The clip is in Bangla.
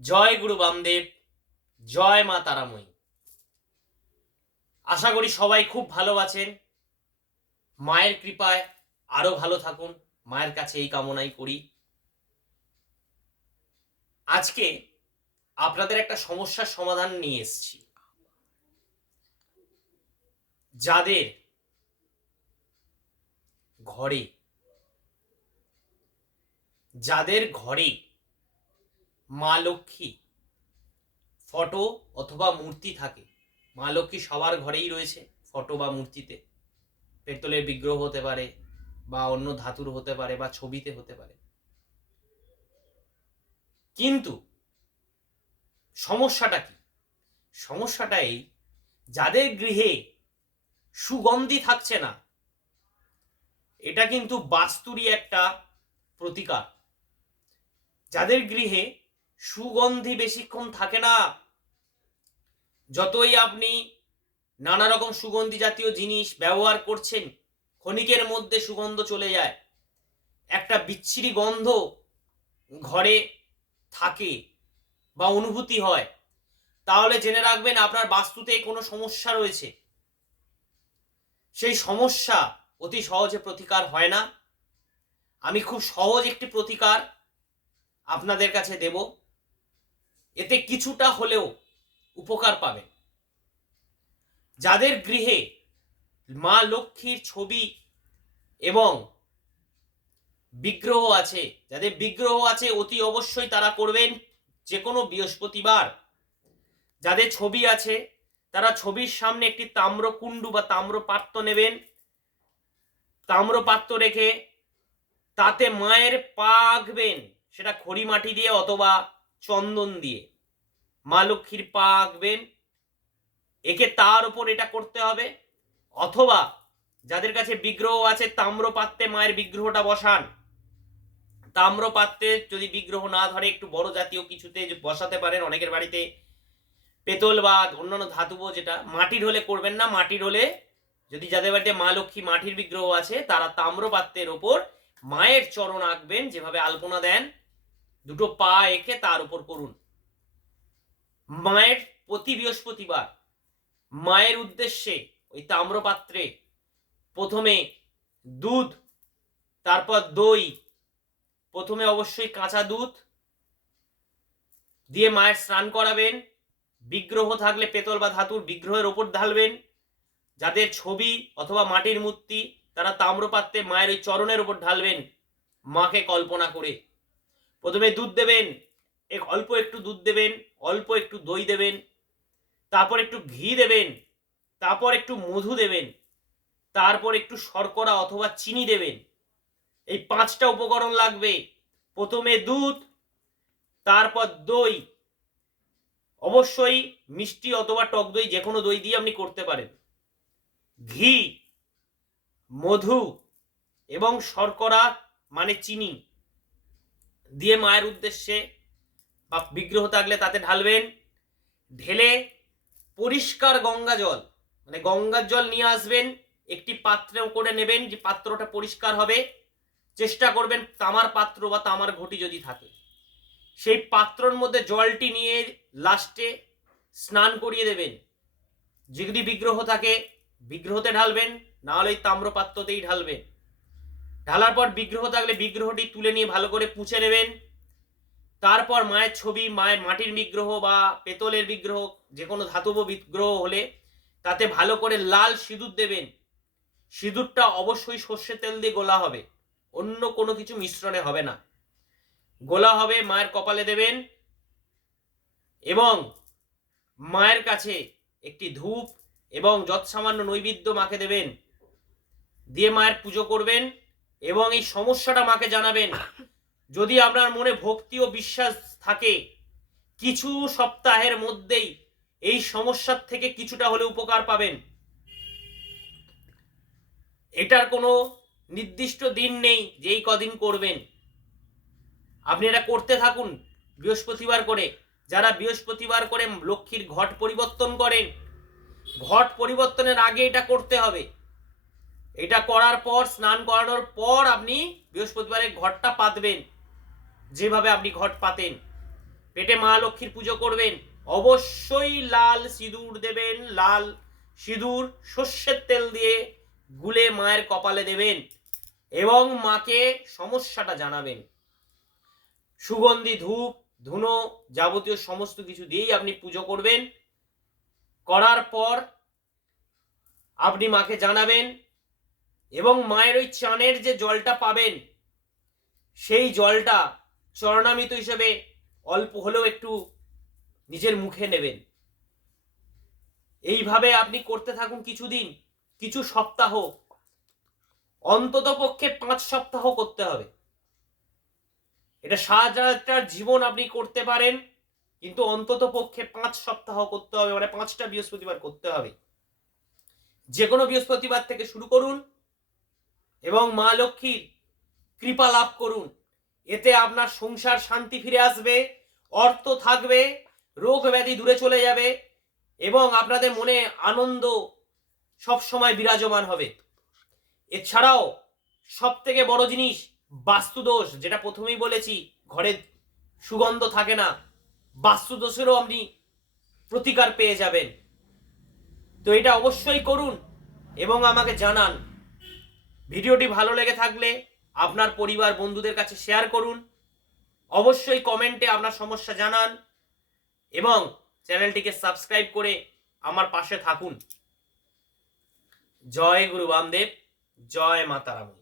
জয় গুরু বামদেব, জয় মা তারাময়ী। আশা করি সবাই খুব ভালো আছেন। মায়ের কৃপায় আরো ভালো থাকুন, মায়ের কাছে এই কামনাই করি। আজকে আপনাদের একটা সমস্যার সমাধান নিয়ে এসেছি। যাদের ঘরে মা লক্ষ্মী ফটো অথবা মূর্তি থাকে, মা লক্ষ্মী সবার ঘরেই রয়েছে ফটো বা মূর্তিতে, পেতলের বিগ্রহ হতে পারে বা অন্য ধাতুর হতে পারে বা ছবিতে হতে পারে, কিন্তু সমস্যাটা কি? সমস্যাটা এই, যাদের গৃহে সুগন্ধি থাকছে না, এটা কিন্তু বাস্তুরই একটা প্রতিকার। যাদের গৃহে সুগন্ধি বেশিক্ষণ থাকে না, যতই আপনি নানা রকম সুগন্ধি জাতীয় জিনিস ব্যবহার করছেন, ক্ষণিকের মধ্যে সুগন্ধ চলে যায়, একটা বিচ্ছিরি গন্ধ ঘরে থাকে বা অনুভূতি হয়, তাহলে জেনে রাখবেন আপনার বাস্তুতে কোনো সমস্যা রয়েছে। সেই সমস্যা অতি সহজে প্রতিকার হয় না। আমি খুব সহজ একটি প্রতিকার আপনাদের কাছে দেব, এতে কিছুটা হলেও উপকার পাবেন। যাদের গৃহে মা লক্ষ্মীর ছবি এবং বিগ্রহ আছে, যাদের বিগ্রহ আছে, অতি অবশ্যই তারা করবেন যে কোনো বৃহস্পতিবার। যাদের ছবি আছে তারা ছবির সামনে একটি তাম্রকুণ্ডু বা তাম্রপাত্র নেবেন, তাম্রপাত্র রেখে তাতে মায়ের পা আঁকবেন, সেটা খড়ি মাটি দিয়ে অথবা চন্দন দিয়ে মা লক্ষ্মীর পা আঁকবেন, একে তার উপর এটা করতে হবে। অথবা যাদের কাছে বিগ্রহ আছে, তাম্রপাত্রে মায়ের বিগ্রহটা বসান। তাম্রপাত্রে যদি বিগ্রহ না ধরে, একটু বড় জাতীয় কিছুতে বসাতে পারেন। অনেকের বাড়িতে পেতল বা অন্যান্য ধাতব, যেটা মাটির হলে করবেন না। মাটির হলে, যদি যাদের বাড়িতে মা লক্ষ্মী মাটির বিগ্রহ আছে, তারা তাম্রপাত্রের ওপর মায়ের চরণ আঁকবেন, যেভাবে আলপনা দেন, দুটো পা এঁকে তার উপর করুন। মায়ের প্রতি বৃহস্পতিবার মায়ের উদ্দেশ্যে ওই তাম্রপাত্রে প্রথমে দুধ, তারপর দই, প্রথমে অবশ্যই কাঁচা দুধ দিয়ে মায়ের স্নান করাবেন। বিগ্রহ থাকলে পেতল বা ধাতুর বিগ্রহের ওপর ঢালবেন। যাদের ছবি অথবা মাটির মূর্তি, তারা তাম্রপাত্রে মায়ের ওই চরণের ওপর ঢালবেন, মাকে কল্পনা করে। প্রথমে দুধ দেবেন, অল্প একটু দুধ দেবেন, অল্প একটু দই দেবেন, তারপর একটু ঘি দেবেন, তারপর একটু মধু দেবেন, তারপর একটু শর্করা অথবা চিনি দেবেন। এই 5টা উপকরণ লাগবে। প্রথমে দুধ, তারপর দই, অবশ্যই মিষ্টি অথবা টক দই, যে কোনো দই দিয়ে আপনি করতে পারেন, ঘি, মধু এবং শর্করা মানে চিনি দিয়ে মায়ের উদ্দেশ্যে বা বিগ্রহ থাকলে তাতে ঢালবেন। ঢেলে পরিষ্কার গঙ্গা জল, মানে গঙ্গার জল নিয়ে আসবেন, একটি পাত্রে করে নেবেন, যে পাত্রটা পরিষ্কার হবে। চেষ্টা করবেন তামার পাত্র বা তামার ঘটি যদি থাকে, সেই পাত্রর মধ্যে জলটি নিয়ে লাস্টে স্নান করিয়ে দেবেন। যদি বিগ্রহ থাকে বিগ্রহতে ঢালবেন, না হলে তাম্রপাত্রতেই ঢালবেন। ঢালার পর বিগ্রহ থাকলে বিগ্রহটি তুলে নিয়ে ভালো করে পুছে নেবেন। তারপর মায়ের ছবি, মায়ের মাটির বিগ্রহ বা পেতলের বিগ্রহ, যে কোনো ধাতব বিগ্রহ হলে তাতে ভালো করে লাল সিঁদুর দেবেন। সিঁদুরটা অবশ্যই সর্ষের তেল দিয়ে গোলা হবে, অন্য কোনো কিছু মিশ্রণে হবে না। গোলা হবে, মায়ের কপালে দেবেন এবং মায়ের কাছে একটি ধূপ এবং যৎসামান্য নৈবেদ্য মাকে দেবেন, দিয়ে মায়ের পুজো করবেন এবং এই সমস্যাটা মাকে জানাবেন। যদি আপনার মনে ভক্তি ও বিশ্বাস থাকে, কিছু সপ্তাহের মধ্যেই এই সমস্যার থেকে কিছুটা হলে উপকার পাবেন। এটার কোনো নির্দিষ্ট দিন নেই যে এই কদিন করবেন, আপনি এটা করতে থাকুন বৃহস্পতিবার করে। যারা বৃহস্পতিবার করে লক্ষ্মীর ঘট পরিবর্তন করেন, ঘট পরিবর্তনের আগে এটা করতে হবে। এটা করার পর, স্নান করানোর পর আপনি বৃহস্পতিবারে ঘটটা পাতবেন, যেভাবে আপনি ঘট পাতেন। পেটে মা লক্ষ্মীর পুজো করবেন, অবশ্যই লাল সিঁদুর দেবেন। লাল সিঁদুর সর্ষের তেল দিয়ে গুলে মায়ের কপালে দেবেন এবং মাকে সমস্যাটা জানাবেন। সুগন্ধি ধূপ ধুনো যাবতীয় সমস্ত কিছু দিয়েই আপনি পুজো করবেন। করার পর আপনি মাকে জানাবেন এবং মায়ের ওই চানের যে জলটা পাবেন সেই জলটা চরণামৃত হিসেবে অল্প হলেও একটু নিজের মুখে নেবেন। এইভাবে আপনি করতে থাকুন কিছুদিন, কিছু সপ্তাহ, অন্তত পক্ষে 5 সপ্তাহ করতে হবে। এটা সারাটার জীবন আপনি করতে পারেন, কিন্তু অন্তত পক্ষে 5 সপ্তাহ করতে হবে, মানে 5টা বৃহস্পতিবার করতে হবে। যে কোনো বৃহস্পতিবার থেকে শুরু করুন এবং মা লক্ষ্মীর কৃপা লাভ করুন। এতে আপনার সংসার শান্তি ফিরে আসবে, অর্থ থাকবে, রোগ ব্যাধি দূরে চলে যাবে এবং আপনাদের মনে আনন্দ সব সময় বিরাজমান হবে। এছাড়াও সব থেকে বড় জিনিস বাস্তুদোষ, যেটা প্রথমেই বলেছি, ঘরে সুগন্ধ থাকে না, বাস্তুদোষেরও আপনি প্রতিকার পেয়ে যাবেন। তো এটা অবশ্যই করুন এবং আমাকে জানান। ভিডিওটি ভালো লেগে থাকলে আপনার পরিবার বন্ধুদের কাছে শেয়ার করুন, অবশ্যই কমেন্টে আপনার সমস্যা জানান এবং চ্যানেলটিকে সাবস্ক্রাইব করে আমার পাশে থাকুন। জয় গুরু বামদেব, জয় মাতা রানী।